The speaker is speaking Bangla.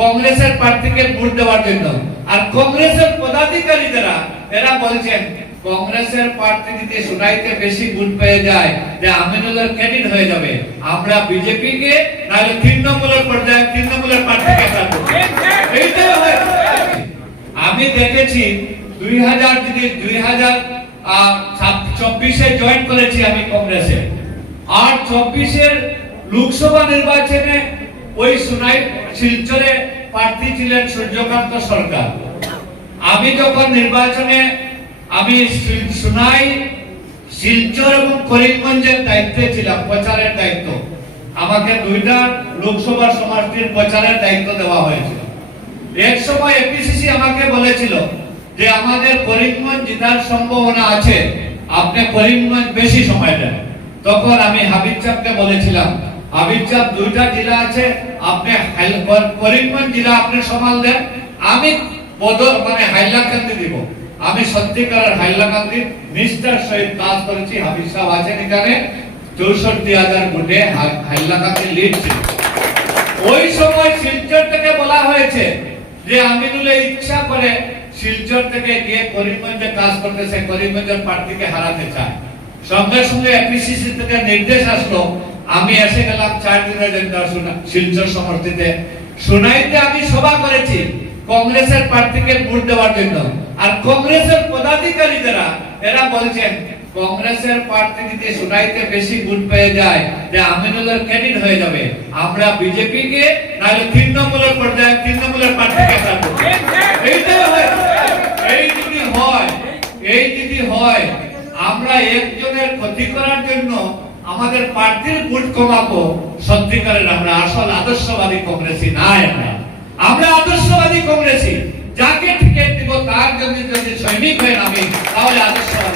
কংগ্রেসের প্রার্থীকে ভোট দেওয়ার জন্য। আর কংগ্রেসের পদাধিকারী যারা, এরা বলছেন, কংগ্রেসের প্রার্থী যদি সুনাইতে বেশি ভোট পেয়ে যায়, যে আমিনুলের ক্যান্ডিডেট হয়ে যাবে, আমরা বিজেপি কে নাহলে তৃণমূলের পর্যায়ে তৃণমূলের প্রার্থীকে এইটাই আমি দেখেছি, দুই হাজার যদি দুই হাজার চব্বিশে জয়েন করেছি আমি কংগ্রেসে। আর চব্বিশের লোকসভা নির্বাচনে ওই সুনাই শিলচরে প্রার্থী ছিলেন সূর্যকান্ত সরকার। আমি যখন নির্বাচনে আমি সুনাই শিলচর এবং করিমগঞ্জের দায়িত্বে ছিলাম, প্রচারের দায়িত্ব। আমাকে দুইটা লোকসভা সমষ্টির প্রচারের দায়িত্ব দেওয়া হয়েছিল। এক সময় এপিসিসি আমাকে বলেছিল যে, আমাদের করিমগঞ্জ জেতার সম্ভাবনা আছে, আপনি করিমগঞ্জ বেশি সময় দেন। তখন আমি হাবিব চাঁদকে বলেছিলাম হাবিব দুইটা জেলা আছে। আপনি করিমগঞ্জ জেলা আপনি সমাল দেন। আমি বদর মানে হাইলাকান্দি দিব। আমি সত্যিকারের হাইলাকান্দি নিষ্ঠার সহিত কাজ করেছি। হাবিব সাহেব আছেন এখানে। চৌষট্টি হাজার ভোটে হাইলাকান্দি লিড ওই সময় শিলচর থেকে বলা হয়েছে যে আমিনুল ইচ্ছা করে শিলচর থেকে গিয়ে করিমগঞ্জে কাজ করতেছে। করিমগঞ্জের প্রার্থীকে হারাতে চায়। সঙ্গে সঙ্গে এপিসিসি থেকে নির্দেশ আসলো আমি এসে গেলাম চার দিনের জন্য শিলচর সমর্থিতে শুনাইতে আমি সভা করেছি কংগ্রেসের প্রার্থীকে ভোট দেওয়ার জন্য। আর কংগ্রেসের পদাধিকারী যারা, এরা বলছেন, কংগ্রেসের প্রার্থী যদি শুনাইতে বেশি ভোট পেয়ে যায়, যে আমিনুলের ক্যান্ডিডেট হয়ে যাবে, আমরা বিজেপি কে নাহলে তৃণমূলের পর্যায়ে তৃণমূলের প্রার্থীকে এই যদি হয়, এই যদি হয়, আমরা একজনের ক্ষতি করার জন্য আমাদের পার্টির ভোট কমাবো সত্যিকারের আমরা আসল আদর্শবাদী কংগ্রেসি, না আমরা আমরা আদর্শবাদী কংগ্রেসি যাকে টিকিট দিব, তার জন্য যদি সৈনিক হয়ে নামি, তাহলে আদর্শবাদী।